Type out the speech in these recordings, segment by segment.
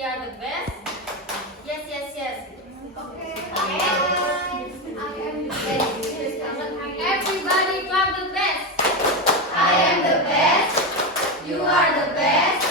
we are the best. Yes, yes, yes. Okay. I am the best. Everybody clap the best. I am the best. You are the best.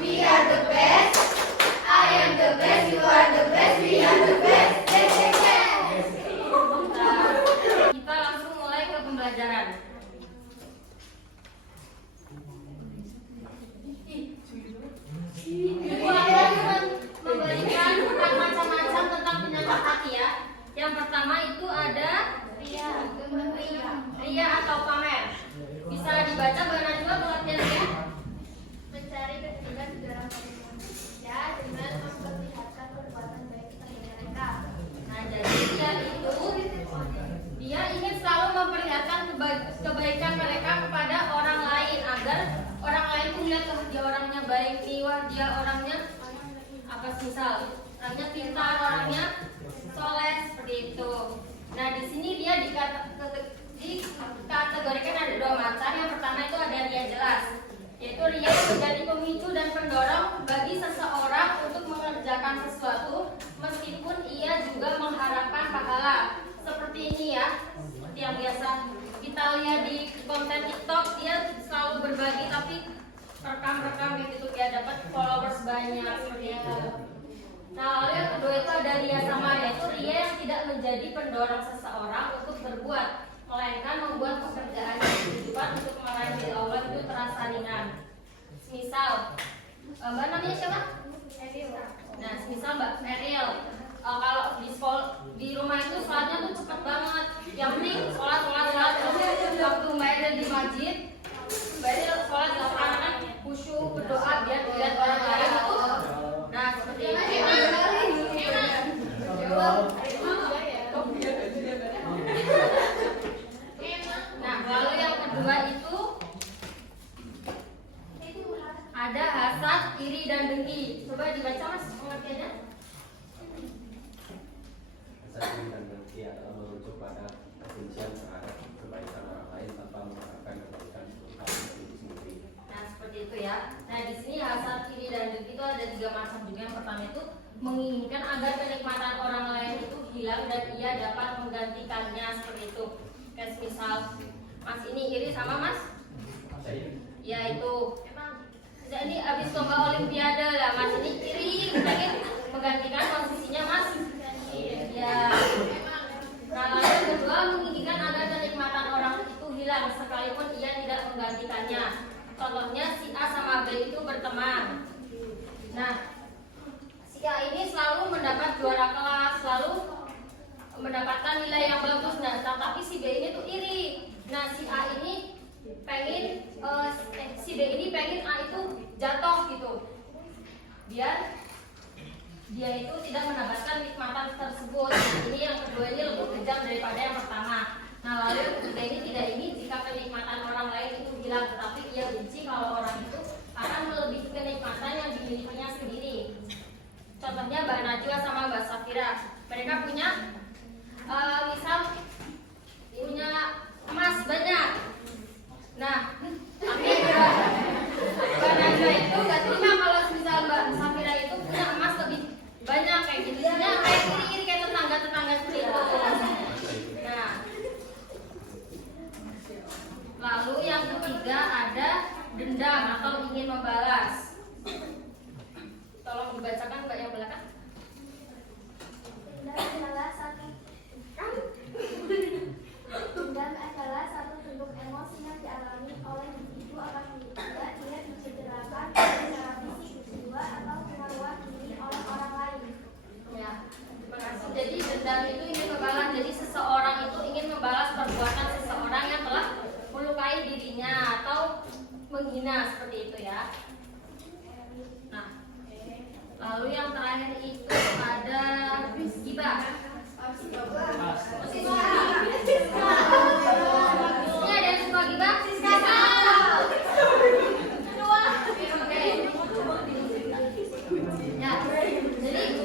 We are the best. I am the best. You are the best. We are the best. Yes, yes, yes. Kita langsung mulai ke pembelajaran. Ibu akan memberikan macam-macam tentang penyakit hati ya. Yang pertama itu ada ria atau pamer. Bisa dibaca Mbak Najwa pengertiannya? Mencari keindahan di dalam manusia dengan memperlihatkan perbuatan baik kepada mereka. Nah, jadi dia ingin selalu memperlihatkan kebaikan mereka kepada orang lain agar orang lain melihat dia orangnya baik nih, wah dia orangnya apa misal orangnya pintar, orangnya soleh seperti itu. Nah, di sini dia dikategorikan ada dua macam. Yang pertama itu ada ria jelas, yaitu ria yang menjadi pemicu dan pendorong bagi seseorang untuk mengerjakan sesuatu meskipun ia juga mengharapkan pahala. Seperti ini ya, seperti yang biasa kita lihat di konten TikTok, dia selalu berbagi tapi rekam gitu biar dapat followers banyak seperti itu. Nah, lalu yang kedua itu ada ria samar, yaitu ria yang tidak menjadi pendorong seseorang untuk berbuat, melainkan membuat pekerjaan yang ditujukan untuk meraih ridho Allah itu terasa ringan. Misal, Mbak namanya siapa? Eril. Nah, misal Mbak Eril, kalau di rumah itu sholatnya tuh cepet banget. Yang penting sholat. Waktu Mbak Eril di masjid, Mbak Eril sholat karena khusyuk berdoa biar dilihat orang lain itu. Nah, seperti itu. Nah, lalu yang kedua itu ada hasad, iri dan dengki. Coba dibaca Mas pengertiannya. Hasad, iri dan dengki adalah merujuk pada kebencian terhadap kebaikan orang lain tanpa mengharapkan kebaikan untuk diri sendiri. Nah, seperti itu ya. Nah, di sini hasad, iri dan dengki itu ada tiga macam juga. Yang pertama itu menginginkan agar kenikmatan orang lain itu hilang dan ia dapat menggantikannya seperti itu. Kayak misal Mas ini iri sama Mas? Ya itu. Jadi abis lomba olimpiade lah, Mas ini iri pengen menggantikan posisinya Mas. Ya. Nah, lalu yang kedua menginginkan agar kenikmatan orang itu hilang sekalipun ia tidak menggantikannya. Contohnya si A sama B itu berteman. Nah, si A ini selalu mendapat juara kelas, selalu mendapatkan nilai yang bagus. Nah, tapi si B ini tuh iri. Nah, si A ini pengen si B ini pengen A itu jatuh gitu. Biar dia itu tidak mendapatkan nikmatan tersebut. Nah, ini yang kedua ini lebih kejam daripada yang pertama. Nah, lalu yang ketiga ini tidak ingin jika kenikmatan orang lain itu hilang, tetapi ia benci kalau orang itu akan melebihi kenikmatan yang dimilikinya sendiri. Contohnya Mbak Najwa sama Mbak Safira, mereka punya misal punya emas banyak. Nah, tapi Mbak Najwa itu nggak terima kalau misal Mbak Safira itu punya emas lebih banyak kayak gitu. Jadinya kayak iri-iri kayak tetangga seperti itu. Nah, lalu yang ketiga ada dendam atau ingin membalas. Tolong dibacakan Mbak yang belakang. Dendam adalah satu bentuk emosi yang dialami oleh individu apabila dia dicederakan secara fisik, jiwa atau kemauan diri oleh orang lain. Ya, terima kasih. Jadi dendam itu ingin membalas. Jadi seseorang itu ingin membalas perbuatan seseorang yang telah melukai dirinya atau menghina seperti itu ya. Nah, lalu yang terakhir itu ada gibah. Ini ada yang suka gibah? Ya, jadi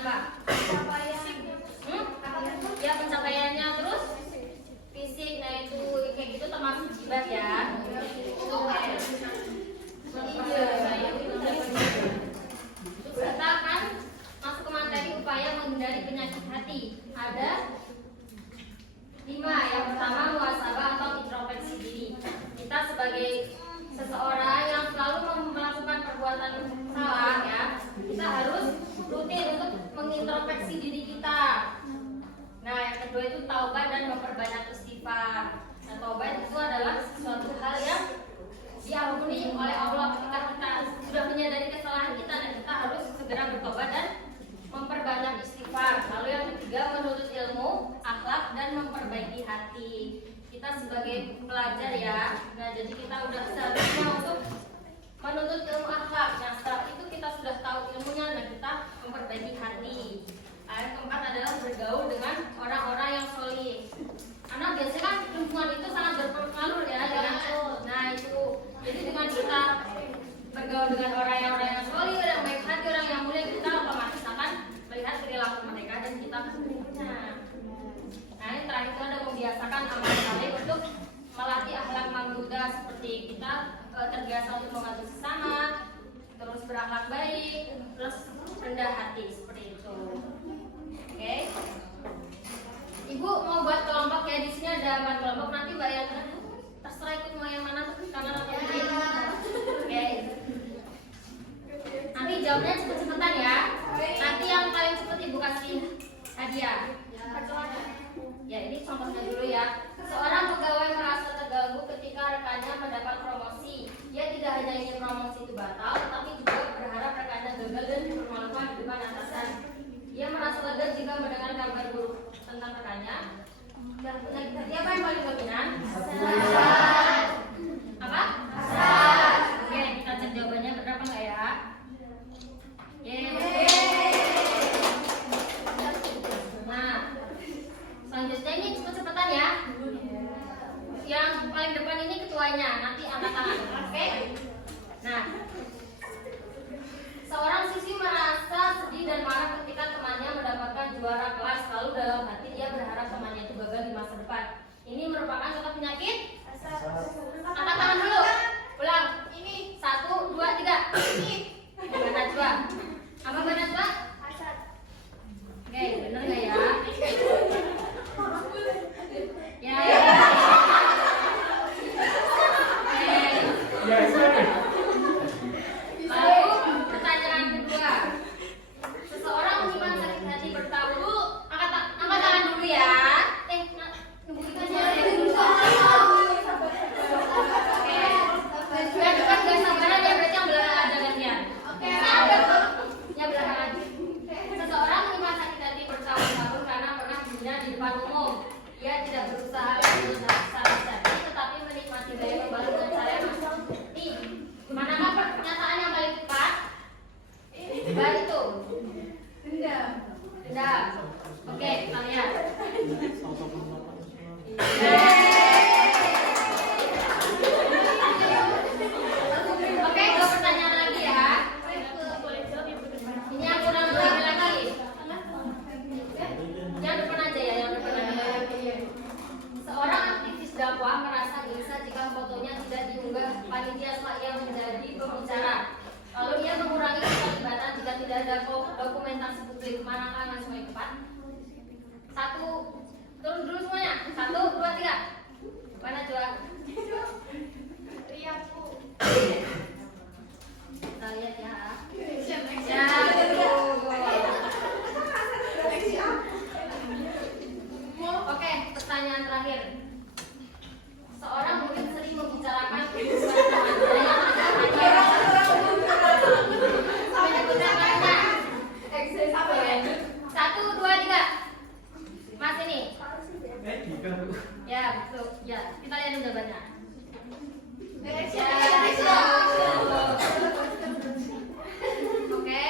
apa? Ya pencapaiannya, terus fisik, nah itu kayak gitu termasuk jibat ya. Kita akan masuk ke materi upaya menghindari penyakit hati. Ada 5. Yang pertama, muhasabah atau introspeksi diri. Kita sebagai seseorang yang selalu melakukan perbuatan salah ya, kita harus rutin untuk mengintrospeksi diri kita. Nah, yang kedua itu taubat dan memperbanyak istighfar. Nah, taubat itu adalah sesuatu hal yang diampuni oleh Allah ketika kita sudah menyadari kesalahan kita, dan kita harus segera bertobat dan memperbanyak istighfar. Lalu yang ketiga, menuntut ilmu, akhlak, dan memperbaiki hati. Kita sebagai pelajar ya, nah jadi kita udah seharusnya untuk menuntut ilmu akhlak. Nah setelah itu kita sudah tahu ilmunya, nah kita memperbaiki hati. Yang keempat adalah bergaul dengan orang-orang yang solih. Karena biasanya kan lingkungan itu sangat berpengaruh ya, nah itu. Jadi dengan kita bergaul dengan orang yang solih, orang baik hati, orang yang mulia, kita otomatis akan melihat perilaku mereka dan kita mengikutinya. Nah yang terakhir itu ada membiasakan amal saleh untuk melatih akhlak mamdudah, seperti kita terbiasa untuk membantu sesama, terus berakhlak baik, terus rendah hati, seperti itu. Oke. Ibu mau buat kelompok ya, di sini ada 4 kelompok, nanti Mbak Yana terserah ikut mau yang mana, kanan atau kiri. Oke. Nanti jawabnya cepet-cepetan ya. Nanti yang paling cepet Ibu kasih hadiah. Ya ini contohnya dulu ya. Seorang pegawai merasa terganggu ketika rekannya mendapat promosi. Ia tidak hanya ingin promosi itu batal, tetapi juga berharap rekannya gagal dan dipermalukan di depan atasan. Ia merasa lega jika mendengar kabar buruk tentang rekannya. Dan penyakit hati apa yang paling dominan? Hasad. Apa? Hasad. Oke, kita cek jawabannya benar apa enggak ya? Nah, selanjutnya ini cepet-cepetan ya. Yang paling depan ini ketuanya, nanti angkat tangan. Oke? Nah, seorang siswi merasa sedih dan marah ketika temannya mendapatkan juara kelas, lalu dalam hati dia berharap temannya itu gagal di masa depan. Ini merupakan suatu penyakit? Angkat tangan dulu. Ulang. Ini 1, 2, 3. Ini. Mbak Najwa. Apa Mbak Najwa? Hasad. Oke, bener nggak ya? Ya. Lalu pertanyaan kedua, seseorang menyimpan sakit hati bertahun. Angkat tangan dulu ya. Nunggu kita aja. Oke. Yang depan gak sabaran ya, berarti yang belakang ada gantian. Oke. Yang belakang. Seseorang menyimpan sakit hati bertahun-tahun karena pernah menghina di depan umum. Ia tidak berusaha untuk sakit, tetapi menikmati gaya membalas dan cara yang nih. Manakah pernyataan yang paling tepat? Baik itu. Dendam. Oke, kita lihat. Oke, 2 pertanyaan lagi ya. Ini yang kurang lebih lagi. Yang depan aja ya, yang depan aja. Seorang aktivis dakwah merasa gelisah jika fotonya tidak diunggah panitia setelah ia menjadi pembicara. Lalu ia mengurangi keterlibatan jika tidak ada dokumentasi publik. Manakah yang semuanya tepat? 1, turun dulu semuanya. 1, 2, 3. Mana coba? Riaku. Kita lihat ya. Oke, pertanyaan terakhir. Seorang mungkin sering membicarakan kehidupan temannya yang menyebutkan namanya. 1, 2, 3. Mas ini. Ya, betul. Ya, kita lihat jawabannya. Oke.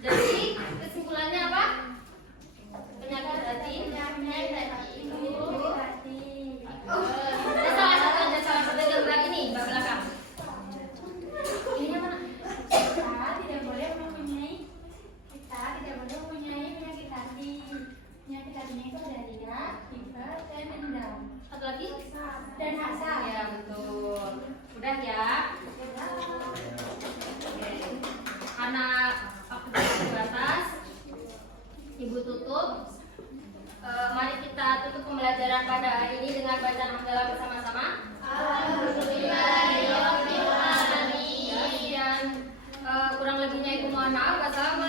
Jadi kesimpulannya apa? Penyakit hati. Ada salah satu yang berat ini, Mbak belakang. Ininya mana? Tidak boleh mempunyai mohon maaf, wassalamualaikum